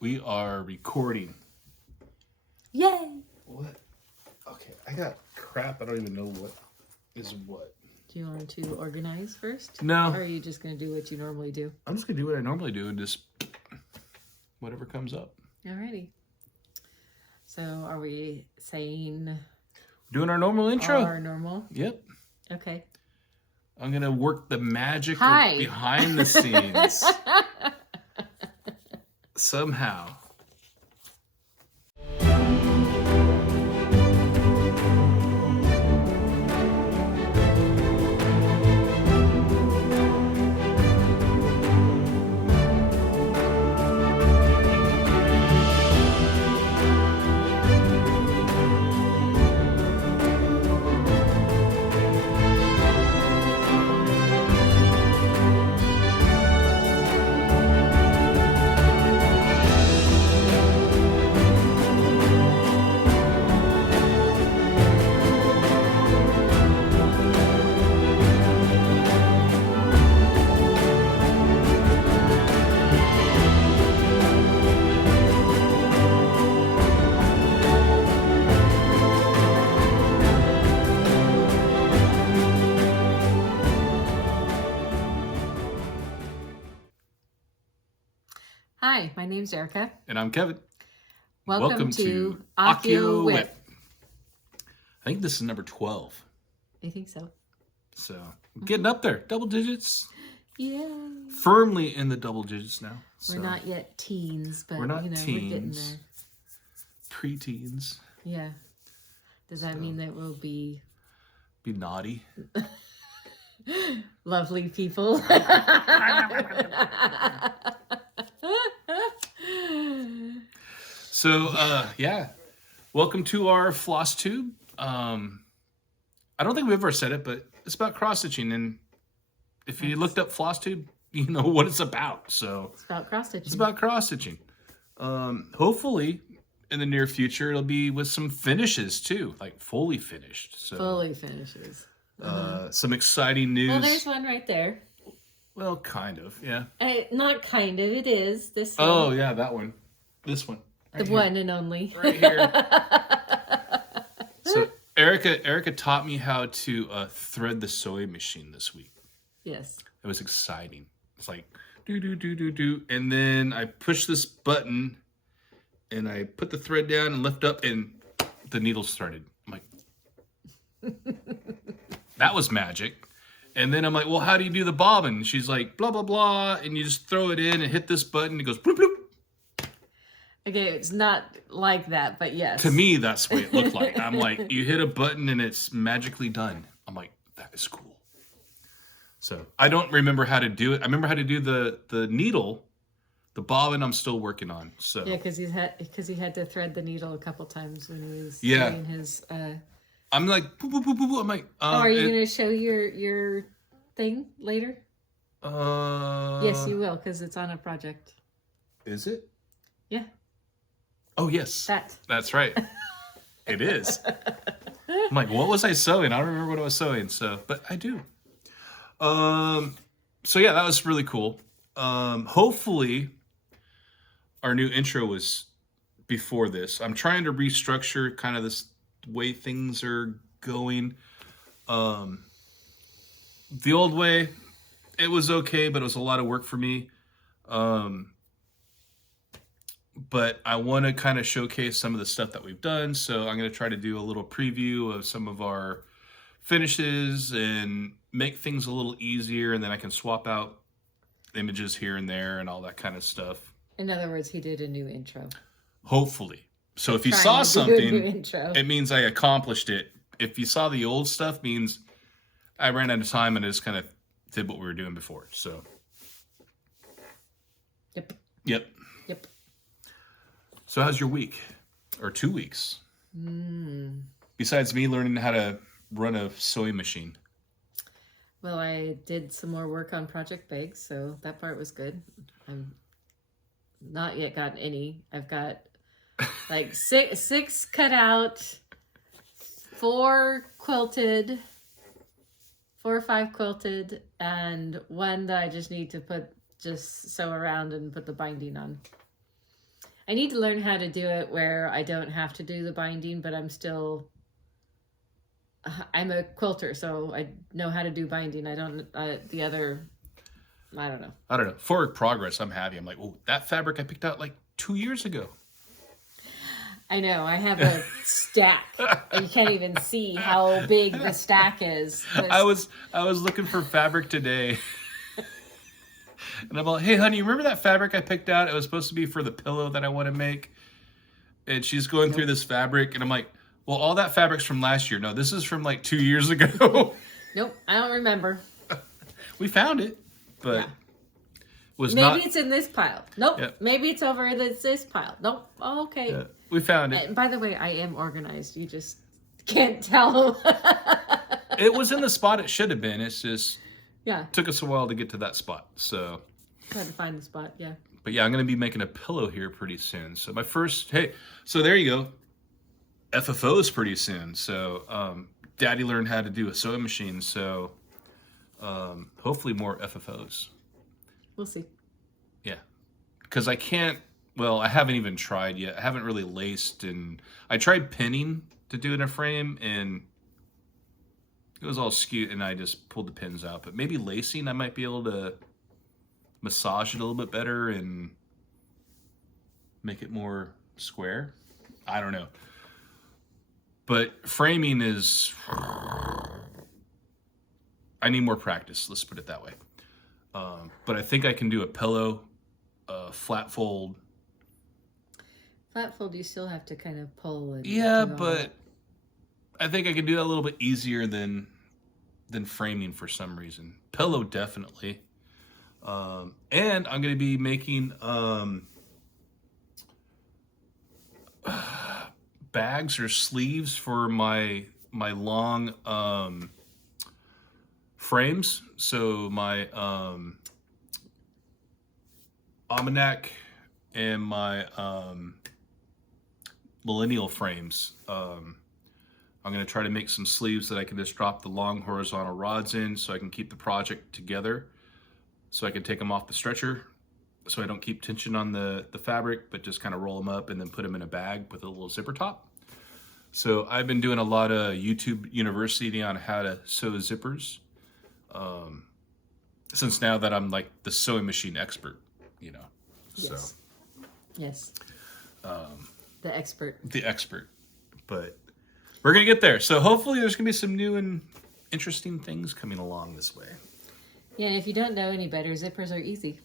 We are recording. Yay! What? Okay, I got crap. I don't even know what is what. Do you want to organize first? No. Or are you just going to do what you normally do? I'm just going to do what I normally do and just whatever comes up. Alrighty. So are we saying... Doing our normal intro. Our normal? Yep. Okay. I'm going to work the magic behind the scenes. Somehow. Hi, my name's Erica. And I'm Kevin. Welcome to Accio WIP. I think this is number 12. I think so. So, getting up there. Double digits. Yeah. Firmly in the double digits now. We're So, not yet teens, but we're not we're getting teens. there. Pre-teens. Yeah. Does that mean that we'll be Be naughty. lovely people? So, yeah. Welcome to our Flosstube. I don't think we've ever said it, but it's about cross-stitching. And if you looked up Flosstube, you know what it's about. So It's about cross-stitching. it's about cross-stitching. Hopefully, in the near future, it'll be with some finishes, too. Like, fully finished. So, Fully finishes. some exciting news. Well, there's one right there. Well, kind of, yeah. Not kind of, it is. This Oh, one. yeah, that one. This one. The one and only. Right here. So Erica taught me how to thread the sewing machine this week. Yes. It was exciting. It's like do do do do do, and then I push this button, and I put the thread down and lift up, and the needle started. I'm like, that was magic. And then I'm like, well, how do you do the bobbin? And she's like, blah blah blah, and you just throw it in and hit this button. It goes bloop bloop. Okay, it's not like that, but yes. To me, that's the way it looked like. I'm like, you hit a button and it's magically done. I'm like, that is cool. So I don't remember how to do it. I remember how to do the needle, the bobbin. I'm still working on. So Yeah, because he had to thread the needle a couple times when he was Yeah. doing his. I'm like, boop, boop, boop, boop, boop. I'm like, are you gonna show your thing later? Yes, you will, because it's on a project. Is it? Yeah. Oh yes, That. that's right. It is. I'm like, what was I sewing? I don't remember what I was sewing. So, but I do. So yeah, that was really cool. Hopefully, our new intro was before this. I'm trying to restructure kind of this way things are going. The old way, it was okay, but it was a lot of work for me. But I want to kind of showcase some of the stuff that we've done. So I'm going to try to do a little preview of some of our finishes and make things a little easier. And then I can swap out images here and there and all that kind of stuff. In other words, he did a new intro. Hopefully. So if you Trying saw to do a new something, intro. it means I accomplished it. If you saw the old stuff, means I ran out of time and I just kind of did what we were doing before. So. Yep. Yep. Yep. So how's your week? Or 2 weeks? Besides me learning how to run a sewing machine. Well, I did some more work on Project Big, so that part was good. I'm not yet gotten any. I've got like six cut out, 4 quilted, 4 or 5 quilted, and 1 that I just need to just sew around and put the binding on. I need to learn how to do it where I don't have to do the binding, but I'm a quilter, so I know how to do binding. I don't, I don't know. I don't know. Forward progress, I'm happy. I'm like, oh, that fabric I picked out like 2 years ago. I know. I have a stack, and you can't even see how big the stack is. I was looking for fabric today. And I'm like, hey, honey, you remember that fabric I picked out? It was supposed to be for the pillow that I want to make. And she's going through this fabric, and I'm like, well, all that fabric's from last year. No, this is from like 2 years ago. Nope, I don't remember. We found it, but maybe it's in this pile. Nope. Yeah. Maybe it's over this pile. Nope. Oh, okay. Yeah, we found it. And by the way, I am organized. You just can't tell. It was in the spot it should have been. It's just took us a while to get to that spot. So trying to find the spot. Yeah. But yeah, I'm gonna be making a pillow here pretty soon. So my first so there you go. FFOs pretty soon. So Daddy learned how to do a sewing machine. So hopefully more FFOs. We'll see. Yeah, because I can't. Well, I haven't even tried yet. I haven't really laced, and I tried pinning to do in a frame, and it was all skewed, and I just pulled the pins out. But maybe lacing, I might be able to massage it a little bit better and make it more square. I don't know. But framing is... I need more practice, let's put it that way. But I think I can do a pillow, flat fold. Flat fold, you still have to kind of pull. And yeah, but I think I can do that a little bit easier than framing for some reason. Pillow, definitely. And I'm going to be making bags or sleeves for my long frames. So my almanac and my millennial frames. I'm going to try to make some sleeves that I can just drop the long horizontal rods in so I can keep the project together. So I can take them off the stretcher so I don't keep tension on the fabric, but just kind of roll them up and then put them in a bag with a little zipper top. So I've been doing a lot of YouTube University on how to sew zippers. Since now that I'm like the sewing machine expert, you know. Yes. So. Yes. The expert. The expert. But we're going to get there. So hopefully there's going to be some new and interesting things coming along this way. Yeah, and if you don't know any better, zippers are easy.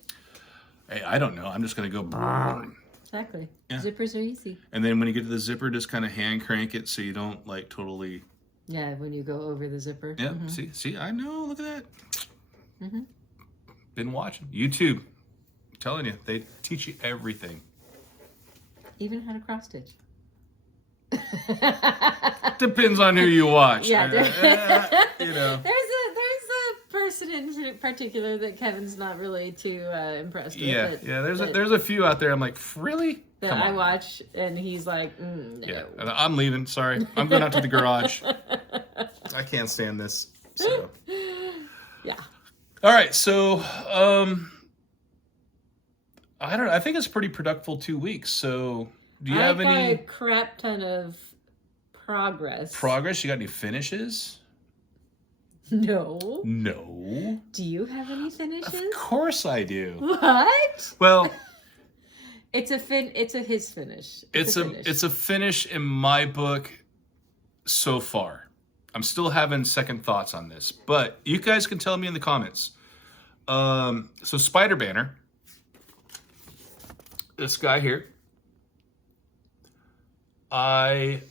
Hey, I don't know. I'm just going to go... Exactly. Yeah. Zippers are easy. And then when you get to the zipper, just kind of hand crank it so you don't like totally... Yeah, when you go over the zipper. Yeah, see, I know. Look at that. Been watching. YouTube. I'm telling you, they teach you everything. Even how to cross stitch. Depends on who you watch. Yeah. You know. There's a person in particular that Kevin's not really too impressed with. Yeah, there's a few out there. I'm like, really? That I watch, and he's like, no. Yeah, I'm leaving. Sorry, I'm going out to the garage. I can't stand this. So. Yeah. All right, so I don't know. I think it's pretty productive 2 weeks. So, do you have any? A crap ton of progress. Progress? You got any finishes? No. No. Do you have any finishes? Of course I do. What? Well, it's a his finish. It's a finish in my book so far. I'm still having second thoughts on this, but you guys can tell me in the comments. So Spider Banner, this guy here, I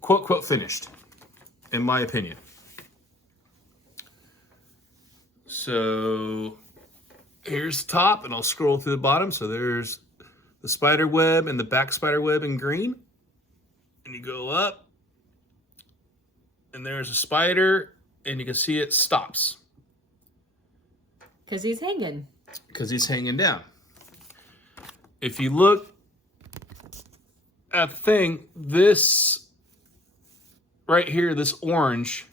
quote finished, in my opinion. So here's the top, and I'll scroll through the bottom. So there's the spider web and the back spider web in green. And you go up, and there's a spider, and you can see it stops. Because he's hanging. Because he's hanging down. If you look at the thing, this right here, this orange,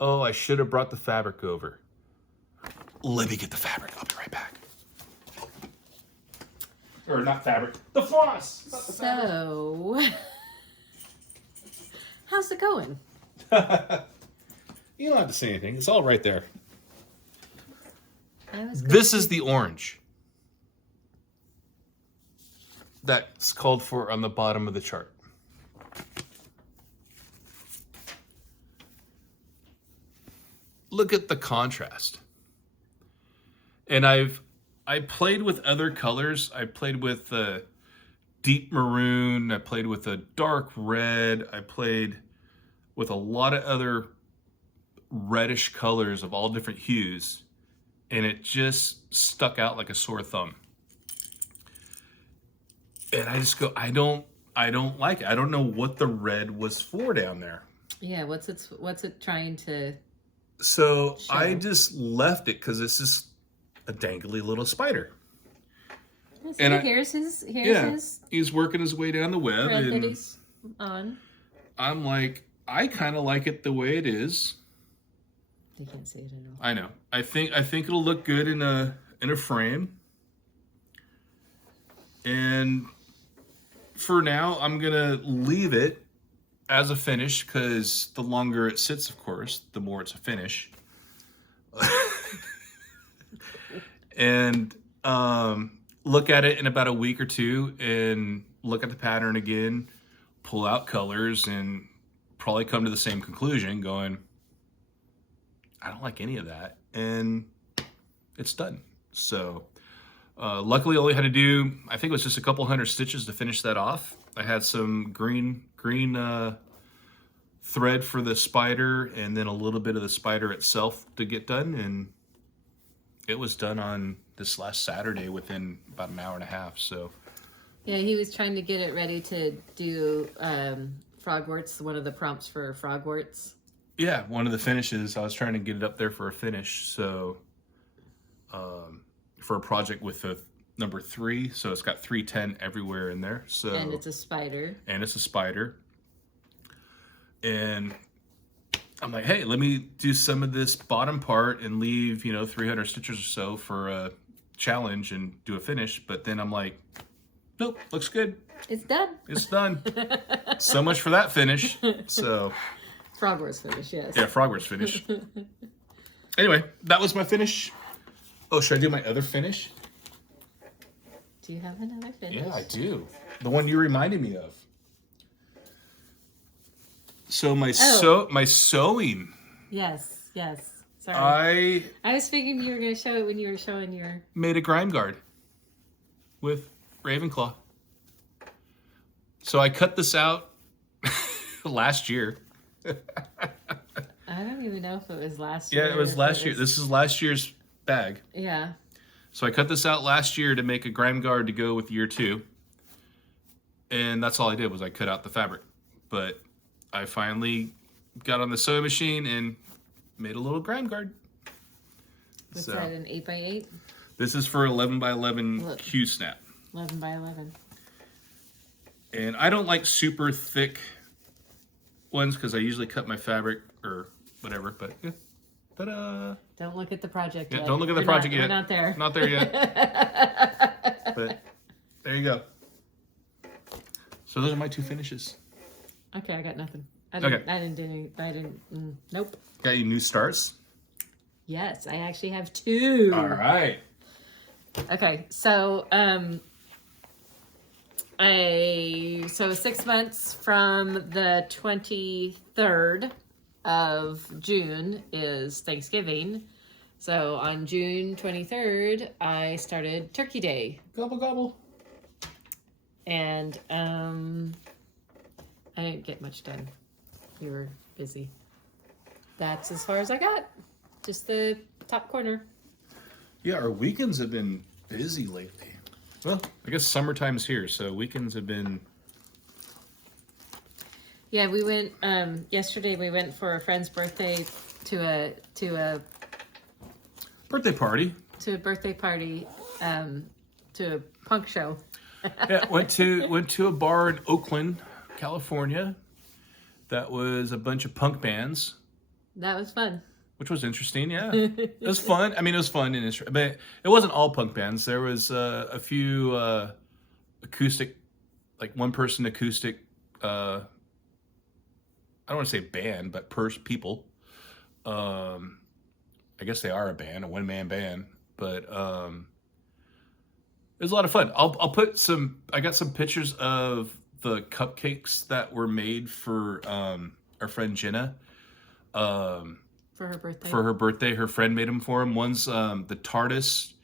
oh, I should have brought the fabric over. Let me get the fabric. I'll be right back. Or not fabric. The floss! Not the So, how's it going? fabric. You don't have to say anything. It's all right there. This is the orange. That's called for on the bottom of the chart. Look at the contrast. And I played with other colors. I played with deep maroon. I played with a dark red. I played with a lot of other reddish colors of all different hues. And it just stuck out like a sore thumb. And I just go, I don't like it. I don't know what the red was for down there. Yeah, what's it trying to So show? I just left it because it's just a dangly little spider. And here's his he's working his way down the web, thread that and he's on. I'm like, I kind of like it the way it is. You can't see it at all. I know. I think it'll look good in a frame. And for now, I'm gonna leave it as a finish because the longer it sits, of course, the more it's a finish. And look at it in about a week or two and look at the pattern again, pull out colors, and probably come to the same conclusion going, I don't like any of that. And it's done. So luckily I only had to do, I think it was just a couple hundred stitches to finish that off. I had some green thread for the spider and then a little bit of the spider itself to get done. And it was done on this last Saturday within about an hour and a half. So Yeah, he was trying to get it ready to do Frogwarts, one of the prompts for Frogwarts. yeah, one of the finishes. I was trying to get it up there for a finish. So for a project with the number 3, so it's got 310 everywhere in there. So And it's a spider. And it's a spider. And I'm like, hey, let me do some of this bottom part and leave, 300 stitches or so for a challenge and do a finish. But then I'm like, nope, looks good. It's done. It's done. So much for that finish. So Frogwarts finish, yes. yeah, Frogwarts finish. Anyway, that was my finish. Oh, should I do my other finish? Do you have another finish? Yeah, I do. The one you reminded me of. So my sewing. Yes. Sorry. I was thinking you were going to show it when you were showing your... made a Grime Guard with Ravenclaw. So I cut this out last year. I don't even know if it was last year. Yeah, it was last year. This is last year's bag. Yeah. So I cut this out last year to make a Grime Guard to go with year 2. And that's all I did was I cut out the fabric. But I finally got on the sewing machine and made a little Grime Guard. Was that an 8x8? This is for 11x11 Look. Q snap. 11x11. And I don't like super thick ones because I usually cut my fabric or whatever. But yeah, ta-da! Don't look at the project Yeah, yet. don't look at the project yet. We're not there. Not there yet. But there you go. So those are my 2 finishes. Okay, I got nothing. Okay. Nope. Got any new starts? Yes, I actually have 2. All right. Okay, so 6 months from the 23rd of June is Thanksgiving. So on June 23rd, I started Turkey Day. Gobble gobble. And I didn't get much done. You were busy. That's as far as I got. Just the top corner. Yeah, our weekends have been busy lately. Well, I guess summertime's here, so weekends have been... Yeah, we went yesterday. We went for a friend's birthday to a birthday party. to a punk show. Yeah, went to a bar in Oakland, California. That was a bunch of punk bands. That was fun. Which was interesting, yeah. It was fun. I mean, it was fun, but it wasn't all punk bands. There was a few acoustic, like one person acoustic, I don't want to say band, but people. I guess they are a band, a one-man band, but it was a lot of fun. I'll put some, I got some pictures of the cupcakes that were made for our friend Jenna. For her birthday. For her birthday, her friend made them for him. One's the TARDIS,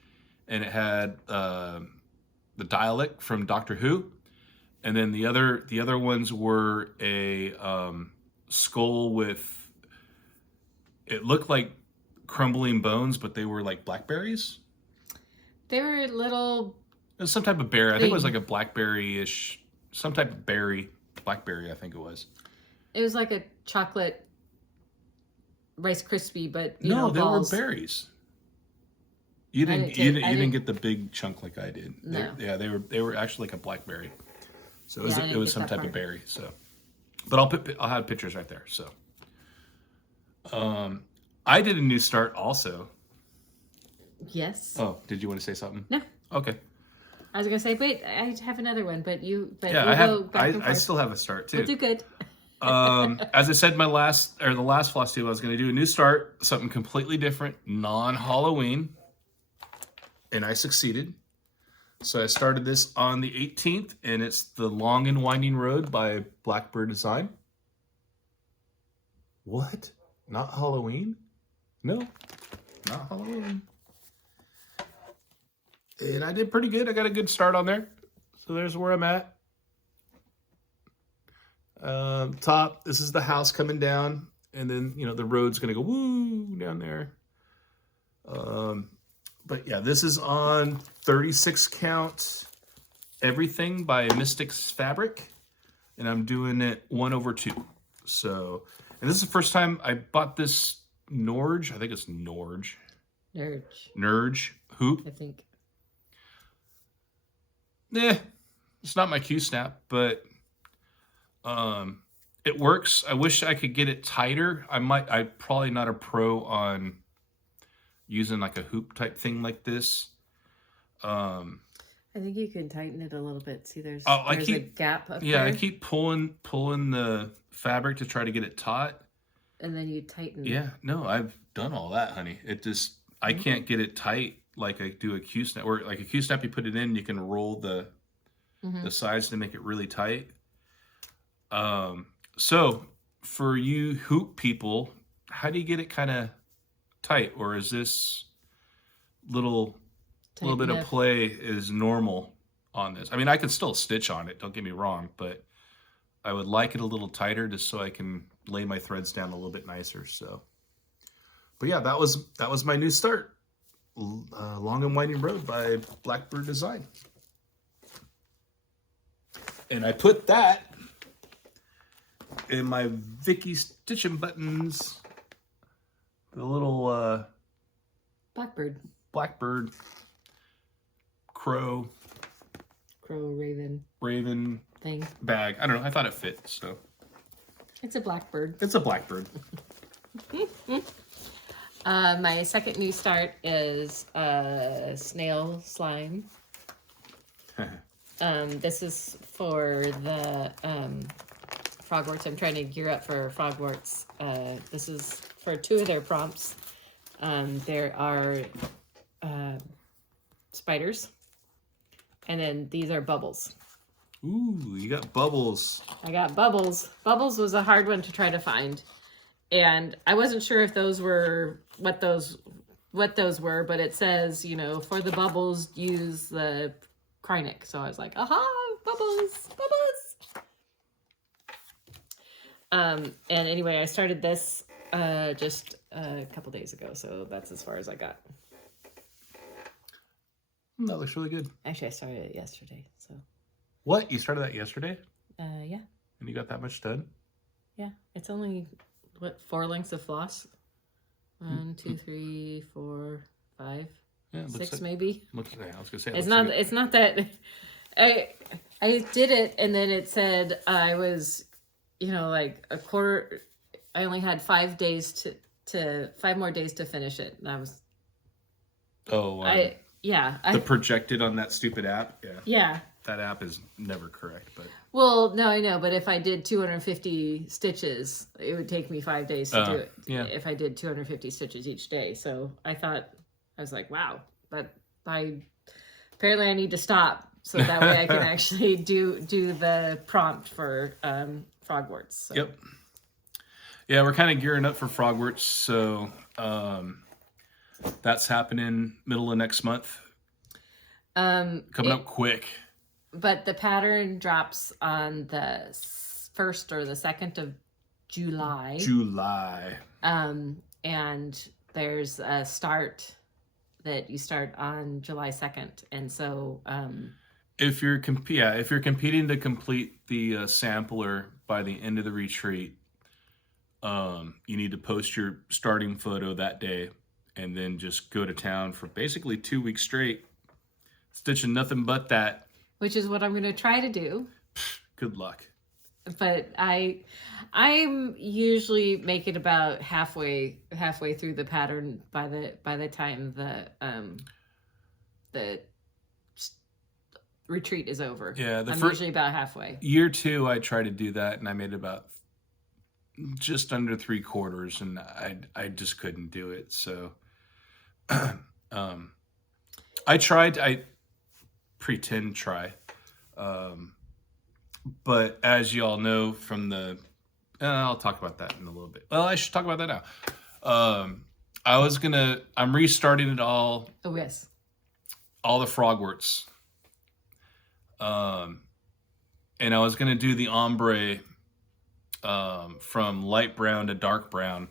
and it had the Dalek from Doctor Who, and then the other ones were a skull with, it looked like crumbling bones, but they were like blackberries. They were little. It was some type of berry. I think it was like a blackberry-ish, some type of berry, blackberry. I think it was. It was like a chocolate Rice Krispie, but no, they balls. were berries. You didn't get the big chunk like I did. No. They were actually like a blackberry. So it I was some type of berry. So, but I'll have pictures right there. So, I did a new start also. Yes. Oh, did you want to say something? No. Okay. I was gonna say, wait, I have another one, but yeah, I still have a start too. We'll do good. As I said, the last Flosstube, I was going to do a new start, something completely different, non-Halloween, and I succeeded. So I started this on the 18th, and it's The Long and Winding Road by Blackbird Design. What? Not Halloween? No, not Halloween. And I did pretty good. I got a good start on there. So there's where I'm at. Top, this is the house coming down, and then the road's gonna go woo down there. But yeah, this is on 36 count everything by Mystics Fabric, and I'm doing it 1/2. So, and this is the first time I bought this Norge. I think it's Norge. Nurge hoop. I think. It's not my Q-snap, but it works. I wish I could get it tighter. I'm probably not a pro on using like a hoop type thing like this. I think you can tighten it a little bit. See, there's a gap up there. Yeah, I keep pulling the fabric to try to get it taut. And then you tighten. Yeah, no, I've done all that, honey. It just, I can't get it tight like I do a Q-snap. Or like a Q-snap, you put it in, you can roll the sides to make it really tight. So for you hoop people, how do you get it kind of tight? Or is this little bit of play is normal on this? I mean, I could still stitch on it, don't get me wrong, but I would like it a little tighter just so I can lay my threads down a little bit nicer. So, but yeah, that was my new start. Long and Winding Road by Blackbird Design. And I put that in my Witchy Stitcher buttons. The little Blackbird, Crow, Raven thing bag. I don't know. I thought it fit, so. It's a Blackbird. It's a Blackbird. My second new start is Snail slime. This is for the Frogwarts. I'm trying to gear up for Frogwarts. This is for 2 of their prompts. There are spiders, and then these are bubbles. Ooh, you got bubbles. I got bubbles. Bubbles was a hard one to try to find, and I wasn't sure if those were what those were, but it says, for the bubbles, use the Krynic. So I was like, aha, bubbles. And anyway, I started this just a couple days ago, so that's as far as I got. That looks really good. Actually, I started it yesterday, so. What? You started that yesterday? Yeah. And you got that much done? Yeah. It's only, 4 lengths of floss? 1, 2, 3, 4, 5, 6 maybe. I was gonna say it's not that. I did it, and then it said I was, like a quarter. I only had 5 days to 5 more days to finish it, and I was. Oh. The projected on that stupid app. Yeah. Yeah. that app is never correct. But Well, no, I know, but if I did 250 stitches, it would take me 5 days to do it. Yeah. If I did 250 stitches each day, so I was like, wow, but apparently I need to stop so that way I can actually do the prompt for Frogwarts. So. Yep. Yeah, we're kind of gearing up for Frogwarts, so that's happening middle of next month. Coming up quick. But the pattern drops on the 1st or the 2nd of July. And there's a start that you start on July 2nd. And so if you're competing to complete the sampler by the end of the retreat, you need to post your starting photo that day and then just go to town for basically 2 weeks straight, stitching nothing but that. Which is what I'm going to try to do. Good luck. But I'm usually make it about halfway through the pattern by the time the retreat is over. Yeah, I'm usually about halfway. Year 2, I tried to do that, and I made about just under 3/4, and I just couldn't do it. So I tried. I pretend try. But as you all know from the... I'll talk about that in a little bit. Well, I should talk about that now. I'm restarting it all. Oh, yes. All the Frogwarts. And I was going to do the ombre from light brown to dark brown.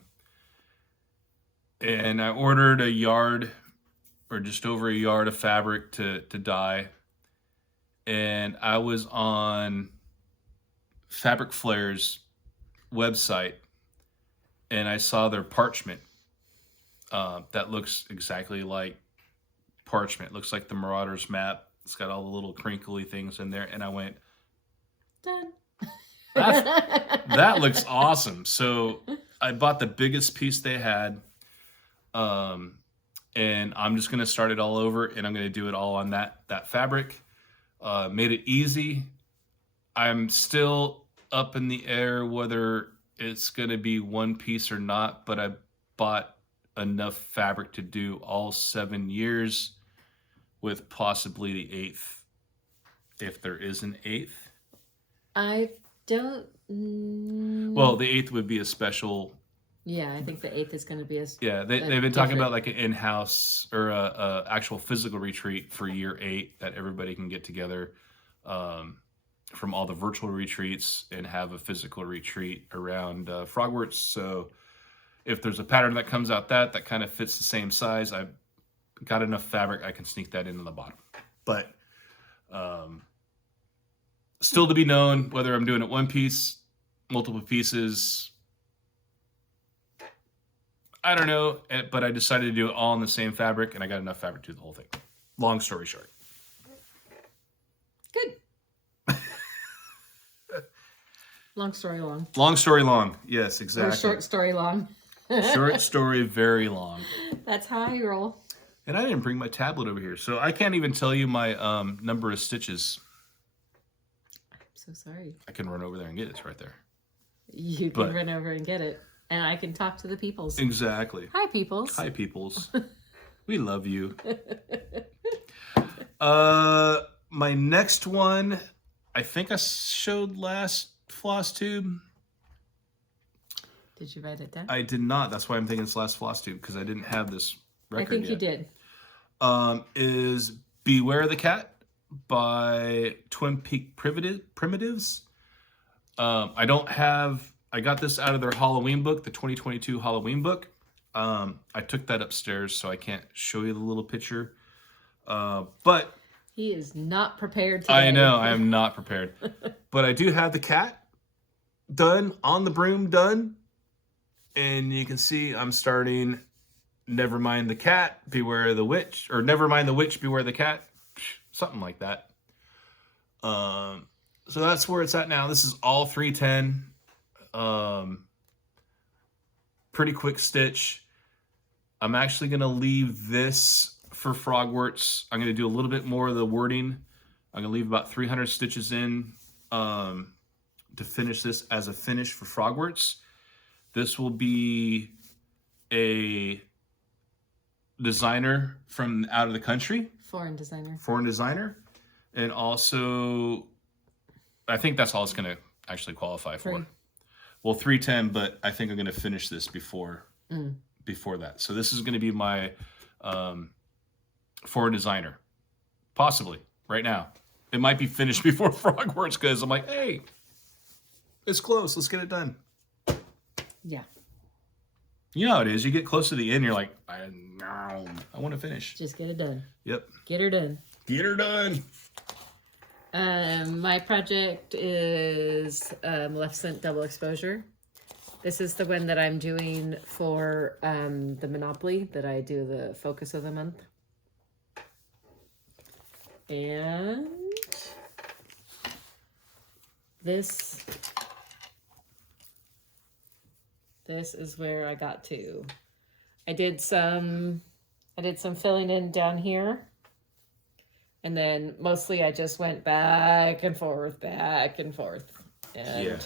And I ordered a yard or just over a yard of fabric to dye. And I was on Fabric Flair's website and I saw their parchment that looks exactly like parchment. Looks like the Marauders map. It's got all the little crinkly things in there. And I went, done. That looks awesome. So I bought the biggest piece they had. And I'm just going to start it all over and I'm going to do it all on that fabric. Made it easy. I'm still up in the air whether it's going to be one piece or not, but I bought enough fabric to do all 7 years with possibly the 8th, if there is an 8th. I don't... Well, the 8th would be a special... Yeah, I think the 8th is going to be a... Yeah, they've been talking about like an in-house or a actual physical retreat for year 8 that everybody can get together from all the virtual retreats and have a physical retreat around Frogwarts. So if there's a pattern that comes out that kind of fits the same size, I've got enough fabric, I can sneak that into the bottom. But still to be known whether I'm doing it one piece, multiple pieces... I don't know, but I decided to do it all in the same fabric, and I got enough fabric to do the whole thing. Long story short. Good. Long story long. Long story long. Yes, exactly. Or short story long. Short story very long. That's how I roll. And I didn't bring my tablet over here, so I can't even tell you my number of stitches. I'm so sorry. I can run over there and get it. It's right there. You can run over and get it. And I can talk to the peoples. Exactly. Hi, peoples. Hi, peoples. We love you. My next one, I think I showed last Flosstube. Did you write it down? I did not. That's why I'm thinking it's last Flosstube, because I didn't have this record I think yet. you did. Is Beware the Cat by Twin Peak Primitives. I got this out of their Halloween book, the 2022 Halloween book. I took that upstairs, so I can't show you the little picture. But he is not prepared today. I know, I am not prepared. But I do have the cat done, on the broom done. And you can see I'm starting Never Mind the Cat, Beware the Witch. Or Never Mind the Witch, Beware the Cat. Something like that. So that's where it's at now. This is all 310. Pretty quick stitch. I'm actually going to leave this for Frogwarts. I'm going to do a little bit more of the wording I'm gonna leave about 300 stitches in to finish this as a finish for Frogwarts. This will be a designer from out of the country. Foreign designer. And also, I think that's all it's going to actually qualify for. Well, 310, but I think I'm going to finish this before that. So this is going to be my foreign designer. Possibly, right now. It might be finished before Frogwarts because I'm like, hey, it's close. Let's get it done. Yeah. You know how it is. You get close to the end, you're like, I want to finish. Just get it done. Yep. Get her done. Get her done. My project is Maleficent Double Exposure. This is the one that I'm doing for the Monopoly that I do the focus of the month. And this is where I got to. I did some filling in down here. And then mostly I just went back and forth. And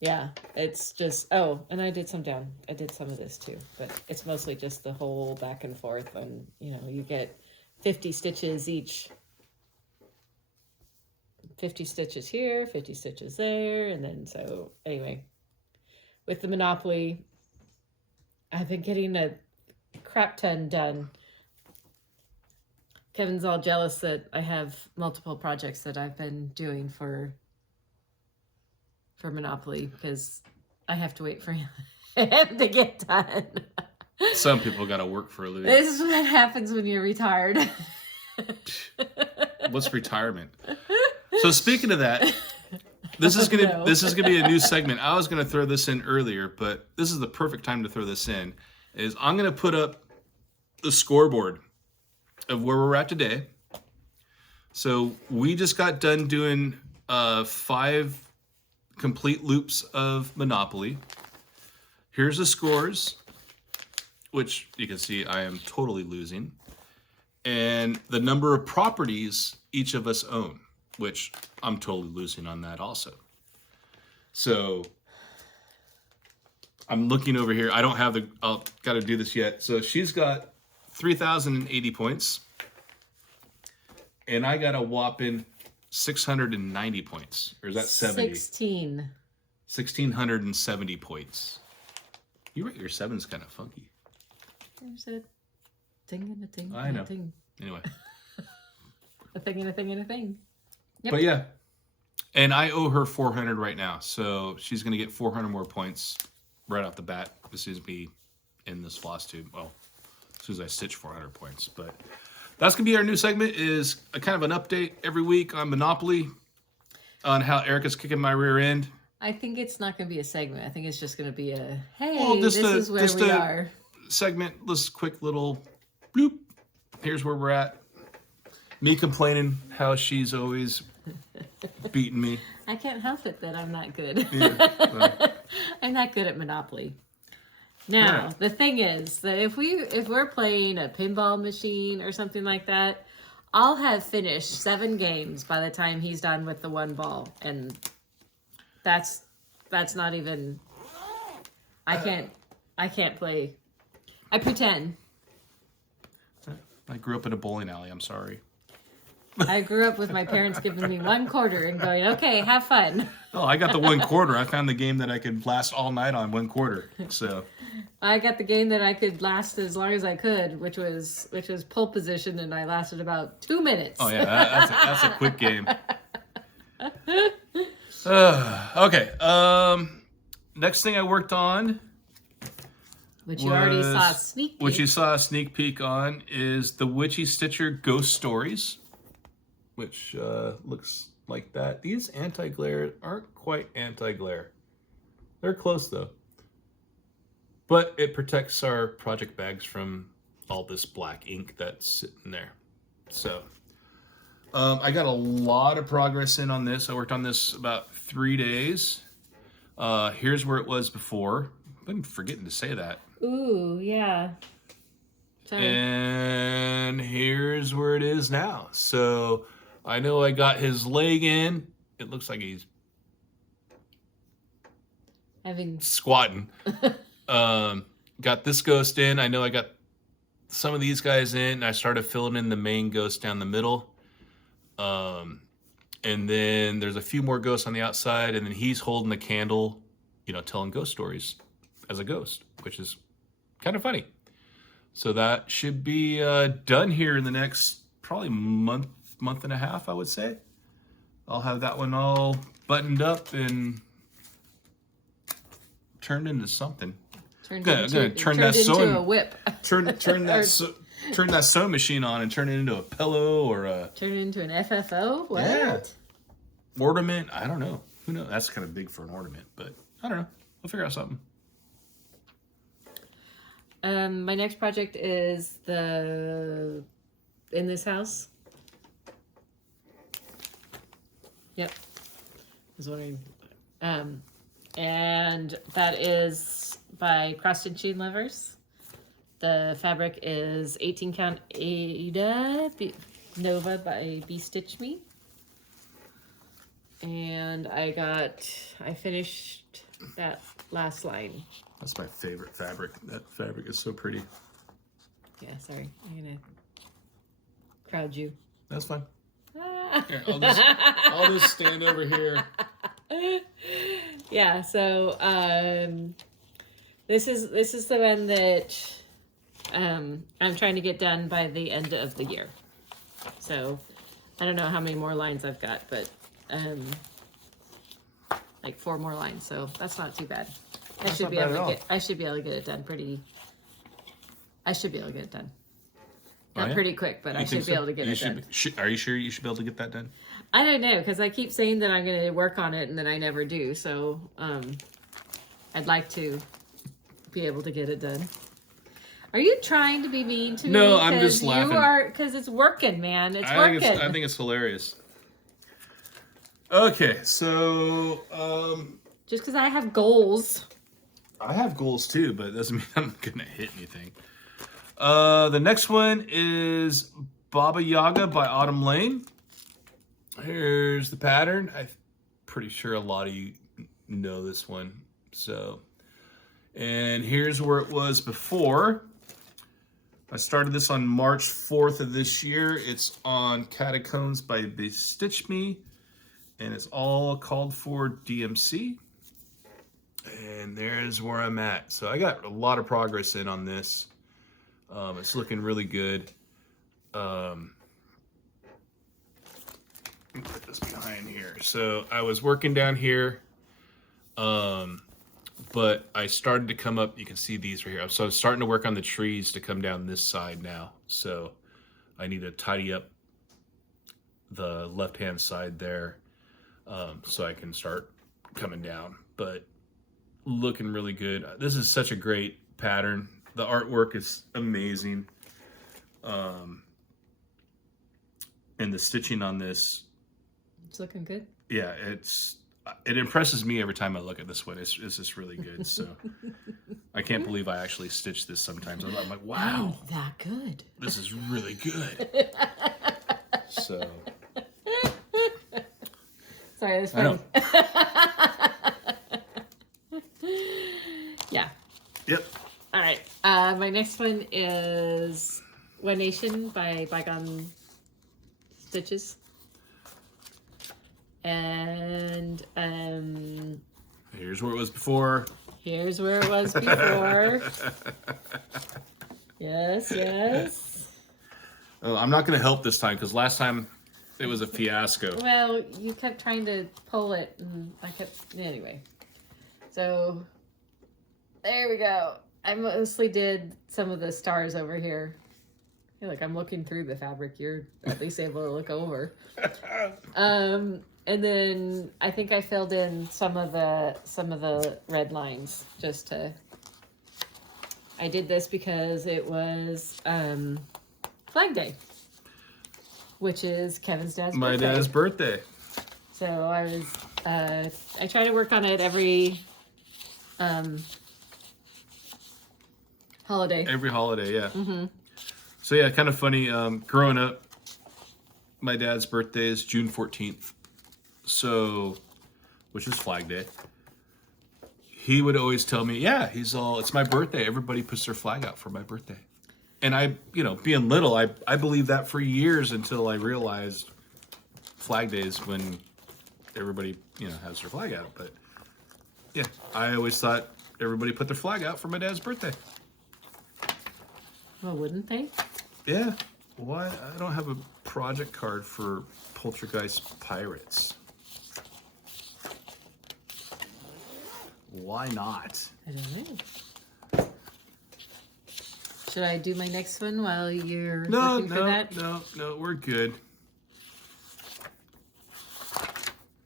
yeah, it's just, oh, and I did some of this too, but it's mostly just the whole back and forth. And, you know, you get 50 stitches each. 50 stitches here, 50 stitches there. And then, so anyway, with the Monopoly, I've been getting a crap ton done. Kevin's all jealous that I have multiple projects that I've been doing for Monopoly because I have to wait for him to get done. Some people got to work for a living. This is what happens when you're retired. What's retirement? So speaking of that, this is gonna be a new segment. I was gonna throw this in earlier, but this is the perfect time to throw this in. Is I'm gonna put up the scoreboard of where we're at today. So we just got done doing 5 complete loops of Monopoly. Here's the scores, which you can see I am totally losing, and the number of properties each of us own, which I'm totally losing on that also. So I'm looking over here. I don't have I'll got to do this yet. So she's got 3,080 points. And I got a whopping 690 points. Or is that 70? 1,670 points. You write your 7's kind of funky. There's a thing and a thing. I know. A thing. Anyway. A thing and a thing and a thing. Yep. But yeah. And I owe her 400 right now. So she's going to get 400 more points right off the bat as soon as we in this Flosstube. Well, as soon as I stitch 400 points. But that's going to be our new segment, is a kind of an update every week on Monopoly, on how Erica's kicking my rear end. I think it's not going to be a segment. I think it's just going to be a, hey, well, this is where we are. Segment, this quick little bloop. Here's where we're at. Me complaining how she's always beating me. I can't help it that I'm not good. Yeah, well. I'm not good at Monopoly. Now, the thing is that if we're playing a pinball machine or something like that, I'll have finished 7 games by the time he's done with the 1 ball, and that's not even. I can't play. I pretend. I grew up in a bowling alley. I'm sorry. I grew up with my parents giving me 1 quarter and going, okay, have fun. Oh, I got the 1 quarter. I found the game that I could last all night on 1 quarter. So I got the game that I could last as long as I could, which was pole position, and I lasted about 2 minutes. Oh yeah, that's a quick game. Okay. Next thing I worked on, which you already saw a sneak peek. Which you saw a sneak peek on, is the Witchy Stitcher Ghost Stories, which looks like that. These anti-glare aren't quite anti-glare. They're close though. But it protects our project bags from all this black ink that's sitting there. So I got a lot of progress in on this. I worked on this about 3 days. Here's where it was before. I've been forgetting to say that. Ooh, yeah. Sorry. And here's where it is now. So I know I got his leg in. It looks like he's squatting. Got this ghost in. I know I got some of these guys in. I started filling in the main ghost down the middle. And then there's a few more ghosts on the outside, and then he's holding the candle, you know, telling ghost stories as a ghost, which is kind of funny. So that should be done here in the next probably month and a half, I would say. I'll have that one all buttoned up and turned into something. I'm gonna turn that sewing into a whip. turn that sewing machine on and turn it into a pillow or a turn it into an FFO. What? Yeah. Ornament. I don't know. Who knows? That's kind of big for an ornament, but I don't know. We'll figure out something. My next project is in this house. Yep. I was wondering. And that is by Cross Stitching Lovers. The fabric is 18 count Aida Nova by Be Stitch Me. And I finished that last line. That's my favorite fabric. That fabric is so pretty. Yeah, sorry. I'm gonna crowd you. That's fine. Here, I'll just stand over here. Yeah, so this is the one that I'm trying to get done by the end of the year. So I don't know how many more lines I've got, but like 4 more lines, so that's not too bad. I should be able to get it done pretty. I should be able to get it done. Not pretty quick, but I should be able to get it done. Are you sure you should be able to get that done? I don't know, because I keep saying that I'm going to work on it, and then I never do. So I'd like to be able to get it done. Are you trying to be mean to me? No, I'm just laughing. You are, because it's working, man. It's working. I think it's hilarious. Okay, so just because I have goals. I have goals too, but it doesn't mean I'm gonna hit anything. The next one is Baba Yaga by Autumn Lane. Here's the pattern. I'm pretty sure a lot of you know this one. So, and here's where it was before. I started this on March 4th of this year. It's on Catacombs by Stitch Me, and it's all called for DMC. And there's where I'm at. So I got a lot of progress in on this. It's looking really good. Let me put this behind here. So I was working down here, but I started to come up. You can see these right here. So I'm starting to work on the trees to come down this side now. So I need to tidy up the left-hand side there, so I can start coming down. But looking really good. This is such a great pattern. The artwork is amazing. And the stitching on this, it's looking good. Yeah, it impresses me every time I look at this one. It's just really good. So I can't believe I actually stitched this sometimes. I'm like, wow, oh, that good. This is really good. So sorry, that's funny. Yeah. Yep. All right. My next one is One Nation by ByGone Stitches. And here's where it was before. Here's where it was before. Yes, yes. Oh, I'm not going to help this time because last time it was a fiasco. Well, you kept trying to pull it, and I kept... Anyway. So, there we go. I mostly did some of the stars over here. I feel like I'm looking through the fabric. You're at least able to look over. And then I think I filled in some of the red lines just to. I did this because it was Flag Day, which is Kevin's dad's birthday. My dad's birthday. So I was I try to work on it every holiday. Every holiday, yeah. Mm-hmm. So yeah, kind of funny. Growing up, my dad's birthday is June 14th. So, which is Flag Day. He would always tell me, yeah, it's my birthday. Everybody puts their flag out for my birthday. And I, being little, I believed that for years until I realized Flag Day is when everybody, has their flag out. But yeah, I always thought everybody put their flag out for my dad's birthday. Well, wouldn't they? Yeah. Why? I don't have a project card for Poltergeist Pirates. Why not? I don't know. Should I do my next one while you're looking for that? No, we're good.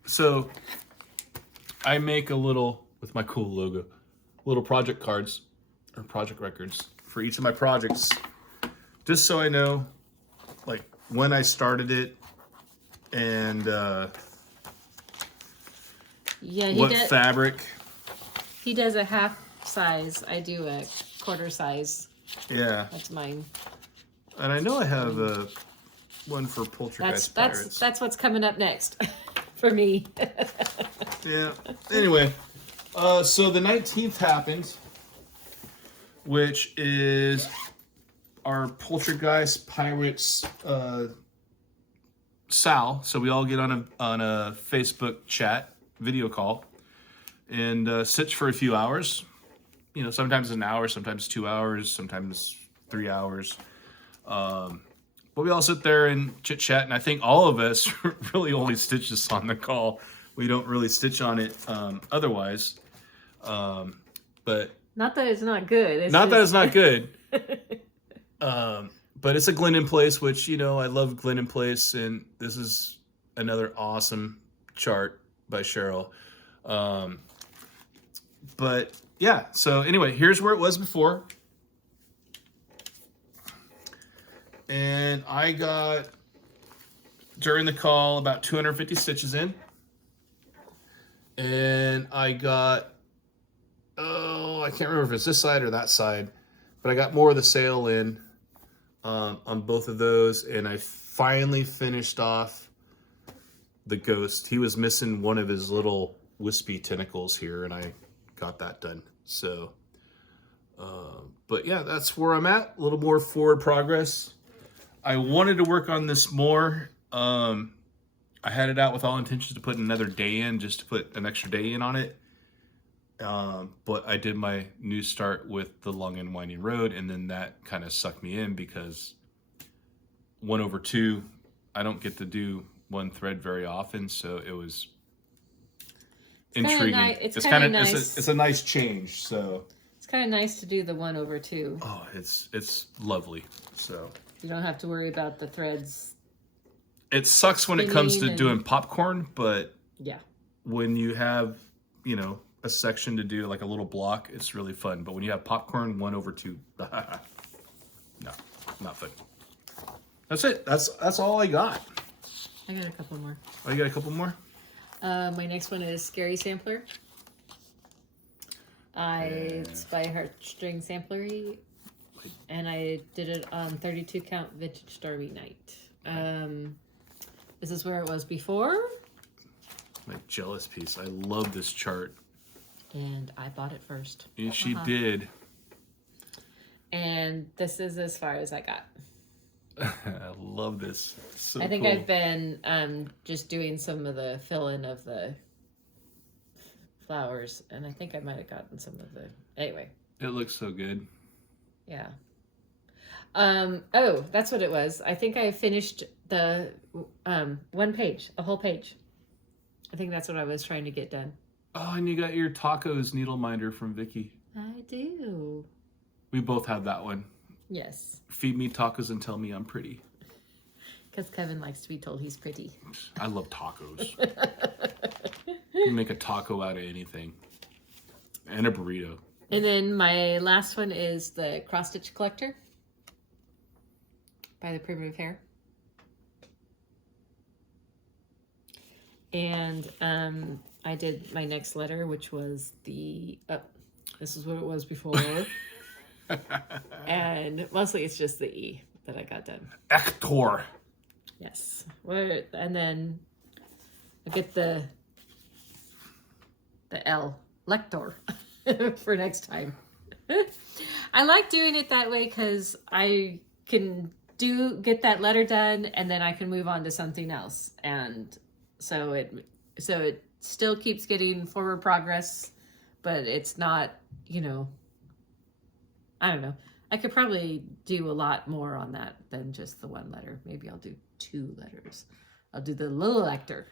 So, I make a little, with my cool logo, little project cards, or project records, for each of my projects, just so I know, like, when I started it, and what fabric. He does a half size. I do a quarter size. Yeah. That's mine. And I know I have one for Poltergeist Pirates. That's what's coming up next for me. Yeah. Anyway, so the 19th happened, which is our Poltergeist Pirates Sal. So we all get on a Facebook chat video call and sit for a few hours. Sometimes an hour, sometimes 2 hours, sometimes 3 hours. But we all sit there and chit chat, and I think all of us really only stitch this on the call. We don't really stitch on it otherwise. But not that it's not good. That it's not good. But it's a Glendon place, which, I love Glendon place, and this is another awesome chart by Cheryl. But yeah, so anyway, here's where it was before. And I got, during the call, about 250 stitches in. And I got, I can't remember if it's this side or that side, but I got more of the sail in on both of those. And I finally finished off the ghost. He was missing one of his little wispy tentacles here, and I got that done. So, but yeah, that's where I'm at. A little more forward progress. I wanted to work on this more. I had it out with all intentions to put another day in, just to put an extra day in on it. But I did my new start with the Long and Winding Road, and then that kind of sucked me in because 1/2, I don't get to do one thread very often, so it was intriguing. It's kind of nice. It's a nice change. So it's kind of nice to do the 1/2. Oh, it's lovely. So you don't have to worry about the threads. It sucks when it comes to doing popcorn, but yeah, when you have a section to do, like a little block, it's really fun. But when you have popcorn 1/2, no, not fun. That's it. That's all I got. I got a couple more. Oh, you got a couple more? My next one is Scary Sampler. It's by Heartstring Samplery, and I did it on 32 count vintage Stormy Night. This is where it was before. My jealous piece. I love this chart. And I bought it first. Yeah, she did. And this is as far as I got. I love this. So I think cool. I've been just doing some of the fill-in of the flowers, and I think I might have gotten some of the... Anyway. It looks so good. Yeah. Oh, that's what it was. I think I finished the one page, a whole page. I think that's what I was trying to get done. Oh, and you got your tacos needle minder from Vicky. I do. We both have that one. Yes. Feed me tacos and tell me I'm pretty. Because Kevin likes to be told he's pretty. I love tacos. You can make a taco out of anything. And a burrito. And then my last one is the Cross Stitch Collector by the Primitive Hare. And I did my next letter, which was the... this is what it was before. And mostly it's just the E that I got done. Ector. Yes. And then I get the L lector for next time. I like doing it that way because I can get that letter done, and then I can move on to something else, and so it still keeps getting forward progress, but it's not, I don't know. I could probably do a lot more on that than just the one letter. Maybe I'll do 2 letters. I'll do the little lector.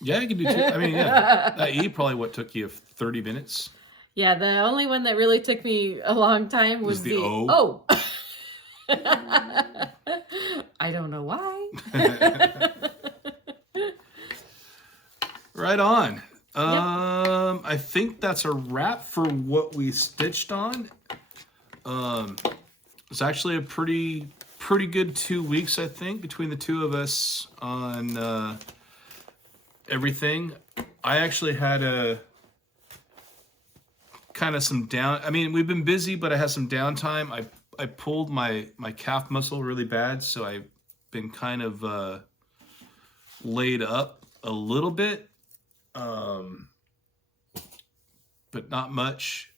Yeah, you can do 2. I mean, yeah. That E probably took you 30 minutes. Yeah, the only one that really took me a long time was the O. I don't know why. Right on. Yep. I think that's a wrap for what we stitched on. It's actually a pretty good 2 weeks, I think, between the two of us on everything. I actually had a kind of some down. I mean, we've been busy, but I had some downtime. I pulled my calf muscle really bad, so I've been kind of laid up a little bit, but not much.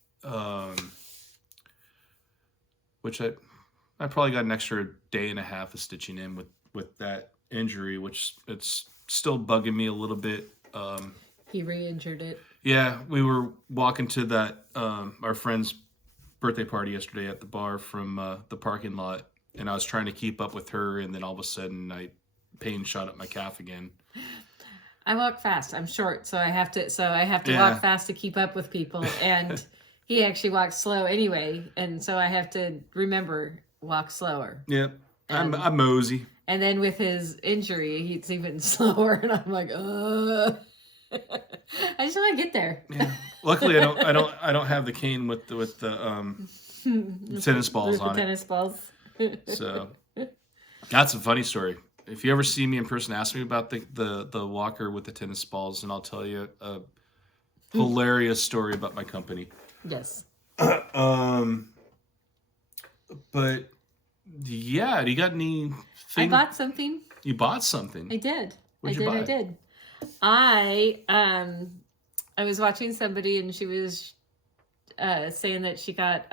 Which I probably got an extra day and a half of stitching in with that injury, which it's still bugging me a little bit. He re-injured it. Yeah, we were walking to that our friend's birthday party yesterday at the bar from the parking lot, and I was trying to keep up with her, and then all of a sudden pain shot up my calf again. I walk fast. I'm short, so I have to Yeah. walk fast to keep up with people, and he actually walks slow anyway, and so I have to remember walk slower. Yep, I'm mosey. And then with his injury, he's even slower, and I'm like, I just want to get there. Yeah. Luckily, I don't have the cane with the tennis balls on it. Tennis balls. So that's a funny story. If you ever see me in person, ask me about the walker with the tennis balls, and I'll tell you a hilarious story about my company. Yes. But yeah, do you got anything? I bought something. You bought something. I did. What'd you buy? I did. I was watching somebody, and she was saying that she got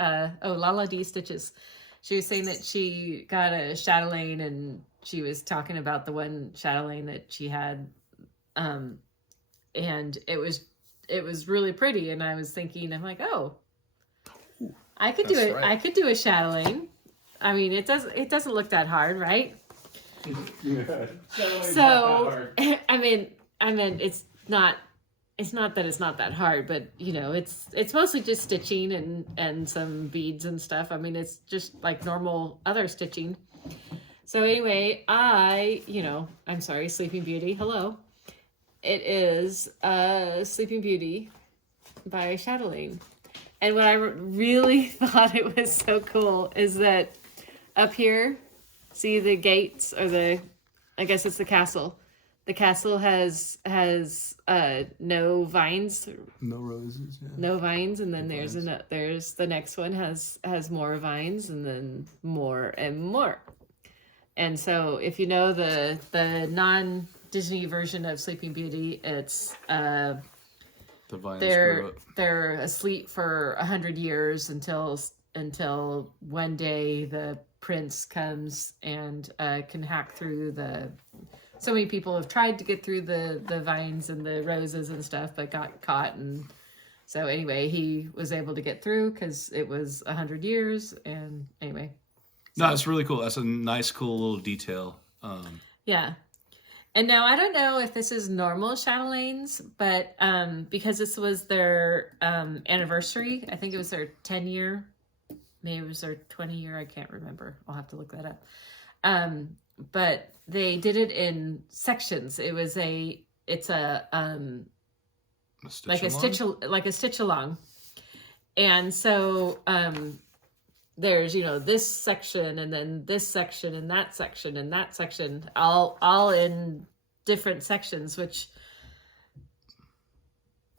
Lala D stitches. She was saying that she got a chatelaine, and she was talking about the one chatelaine that she had, and it was really pretty. And I was thinking, I'm like, I could do it. Right. I could do a chatelaine. I mean, it doesn't look that hard, right? Yeah. So I mean, it's not that it's not that hard, but it's mostly just stitching and some beads and stuff. I mean, it's just like normal other stitching. So anyway, I'm sorry, Sleeping Beauty. Hello. It is Sleeping Beauty by chatelaine. And what I really thought it was so cool is that up here, see the gates, or I guess it's the castle. The castle has no vines, No roses. Yeah. no vines, and then there's the next one has more vines, and then more and more. And so if you know the non-Disney version of Sleeping Beauty, it's The vines grew up. they're asleep for 100 years until one day the prince comes and can hack through so many people have tried to get through the vines and the roses and stuff, but got caught. And so anyway, he was able to get through because it was 100 years. And anyway. No, it's really cool. That's a nice, cool little detail. Yeah. And now I don't know if this is normal chatelaines, but because this was their anniversary, I think it was their 10-year, maybe it was their 20-year, I can't remember. I'll have to look that up. But they did it in sections. It's a stitch along. And so there's this section, and then this section, and that section, and that section, all in different sections, which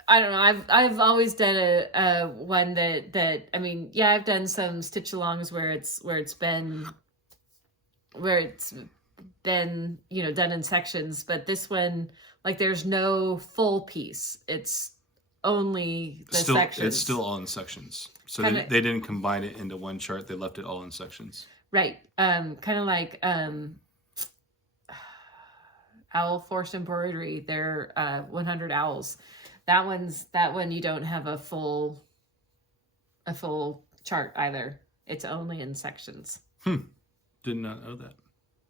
I don't know. I've always done a one that I mean, yeah, I've done some stitch alongs where it's been, done in sections, but this one, like, there's no full piece. It's only the sections. It's still all in sections. So Kinda, they didn't combine it into one chart. They left it all in sections. Right. Kind of like Owl Force Embroidery. They're 100 owls. That one you don't have a full chart either. It's only in sections. Did not know that.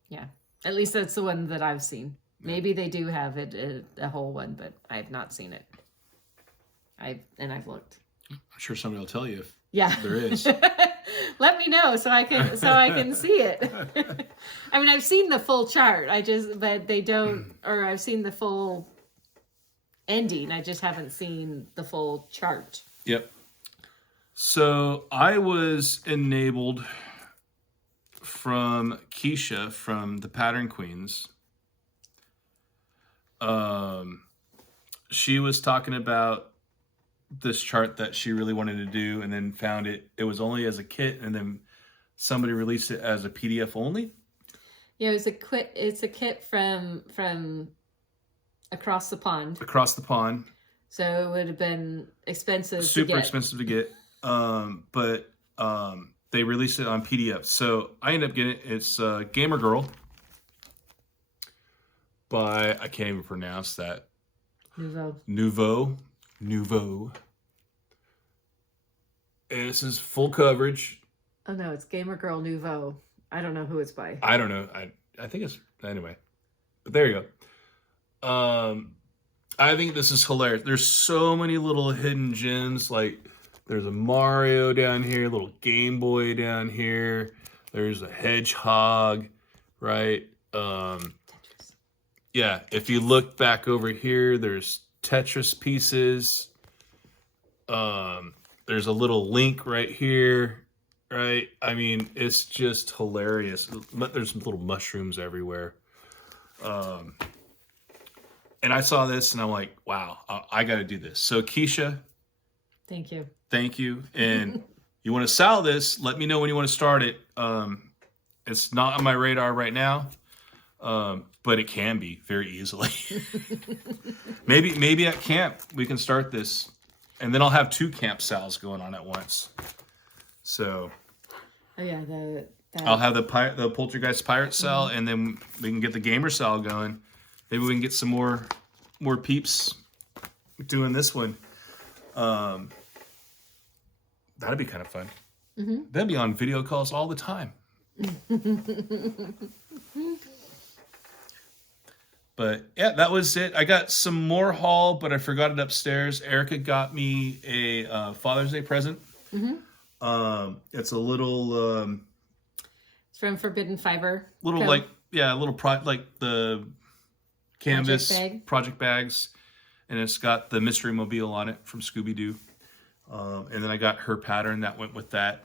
Yeah. At least that's the one that I've seen. Yeah. Maybe they do have it a whole one, but I have not seen it. I've looked. I'm sure somebody will tell you if there is. Let me know so I can see it. I mean, I've seen the full chart. But they don't, or I've seen the full ending. I just haven't seen the full chart. Yep. So I was enabled from Keisha from the Pattern Queens. She was talking about this chart that she really wanted to do, and then found it was only as a kit, and then somebody released it as a PDF only. Yeah, it's a kit from across the pond. So it would have been expensive. Super expensive to get. But they released it on PDF. So I ended up getting it. It's Gamer Girl by, I can't even pronounce that. Nouveau. And this is full coverage. Oh no, it's Gamer Girl Nouveau. I don't know who it's by. I don't know. I think it's, anyway. But there you go. I think this is hilarious. There's so many little hidden gems. Like, there's a Mario down here, a little Game Boy down here. There's a hedgehog, right? Yeah, if you look back over here, there's Tetris pieces. There's a little Link right here, right? I mean, it's just hilarious. There's little mushrooms everywhere. And I saw this and I'm like, wow, I got to do this. So Keisha. Thank you. And you want to sell this, let me know when you want to start it. It's not on my radar right now, but it can be very easily. maybe at camp we can start this, and then I'll have 2 camp sales going on at once. So, oh yeah, I'll have the Poltergeist pirate sale, and then we can get the gamer sale going. Maybe we can get some more peeps doing this one. That'd be kind of fun. Mm-hmm. They'd be on video calls all the time. But yeah, that was it. I got some more haul, but I forgot it upstairs. Erica got me a Father's Day present. Mm-hmm. It's a little... it's from Forbidden Fiber. Little Co. Like the canvas project bags. And it's got the Mystery Mobile on it from Scooby-Doo. And then I got her pattern that went with that.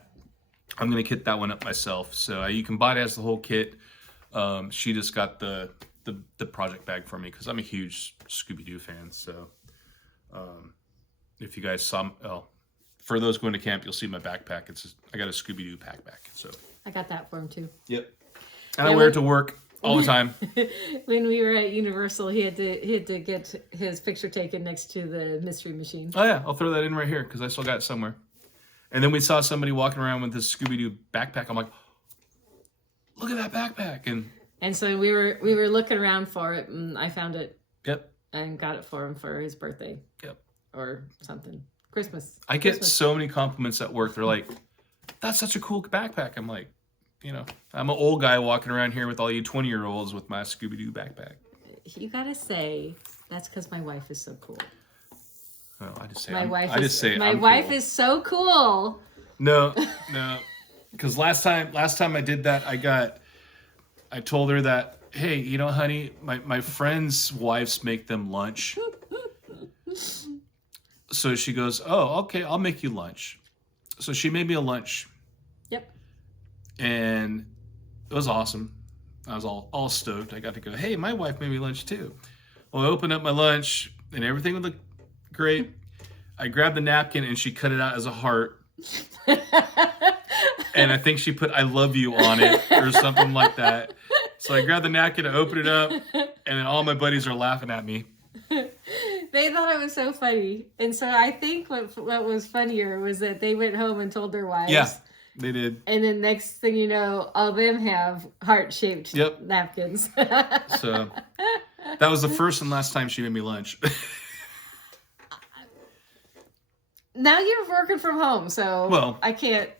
I'm going to kit that one up myself. So you can buy it as the whole kit. She just got the project bag for me because I'm a huge Scooby-Doo fan. So if you guys saw, for those going to camp, you'll see my backpack. I got a Scooby-Doo backpack. So I got that for him too. Yep. And I wear it to work all the time. When we were at Universal, he had to get his picture taken next to the mystery machine. Oh yeah, I'll throw that in right here because I still got it somewhere. And then we saw somebody walking around with this Scooby-Doo backpack. I'm like, look at that backpack. And so we were looking around for it, and I found it. Yep. And got it for him for his birthday. Yep. Or something. Christmas. I get so many compliments at work. They're like, that's such a cool backpack. I'm like, I'm an old guy walking around here with all you 20-year-olds with my Scooby-Doo backpack. You gotta say, that's because my wife is so cool. Well, I just say my I'm wife cool. is so cool. No, because last time I did that, I told her that, hey, honey, my friends' wives make them lunch. So she goes, oh, okay, I'll make you lunch. So she made me a lunch. Yep. And it was awesome. I was all stoked. I got to go, hey, my wife made me lunch too. Well, I opened up my lunch and everything looked great. I grabbed the napkin and she cut it out as a heart. And I think she put I love you on it or something like that. So I grabbed the napkin, I opened it up, and then all my buddies are laughing at me. They thought it was so funny. And so I think what was funnier was that they went home and told their wives. Yeah, they did. And then next thing you know, all of them have heart-shaped napkins. So that was the first and last time she made me lunch. Now you're working from home, so I can't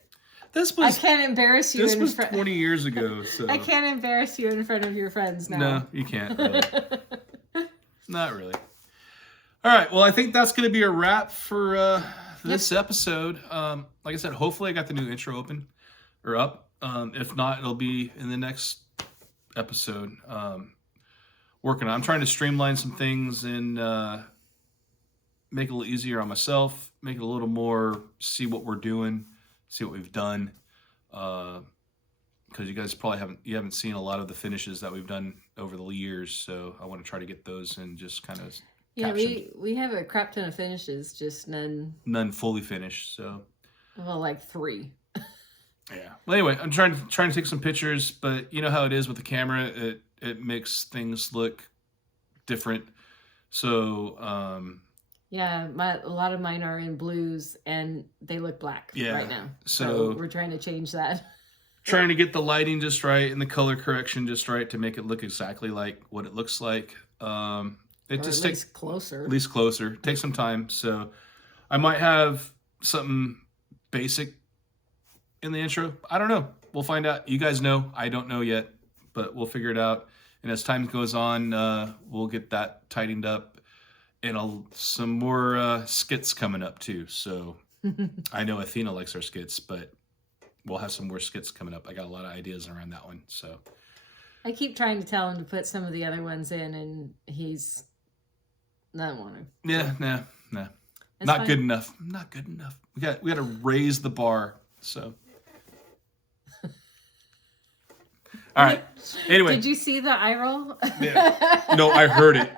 embarrass you. This was 20 years ago, so I can't embarrass you in front of your friends now. No, you can't. Really. Not really. All right. Well, I think that's going to be a wrap for this episode. Like I said, hopefully I got the new intro up. If not, it'll be in the next episode. Working on. I'm trying to streamline some things and make it a little easier on myself. Make it a little more. See what we're doing. See what we've done. Because you guys probably haven't seen a lot of the finishes that we've done over the years, so I want to try to get those and just kind of we have a crap ton of finishes, just none fully finished. So like 3. Yeah. Well, anyway, I'm trying to take some pictures, but you know how it is with the camera, it makes things look different. So a lot of mine are in blues and they look black right now. So we're trying to change that. Trying to get the lighting just right and the color correction just right to make it look exactly like what it looks like. It just takes closer. At least closer. Take some time. So I might have something basic in the intro. I don't know. We'll find out. You guys know. I don't know yet, but we'll figure it out. And as time goes on, we'll get that tightened up. And some more skits coming up too. So I know Athena likes our skits, but we'll have some more skits coming up. I got a lot of ideas around that one. So I keep trying to tell him to put some of the other ones in, and he's not wanting. Yeah, nah. Not good enough. Not good enough. We got to raise the bar. So. All right. Anyway. Did you see the eye roll? Yeah. No, I heard it.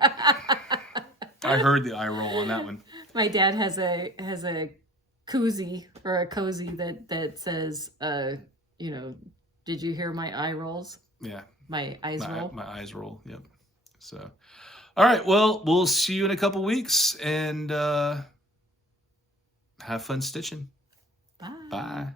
I heard the eye roll on that one. My dad has a koozie or a cozy that says, did you hear my eye rolls? Yeah. My eyes roll. My eyes roll. Yep. So, all right. Well, we'll see you in a couple weeks and have fun stitching. Bye. Bye.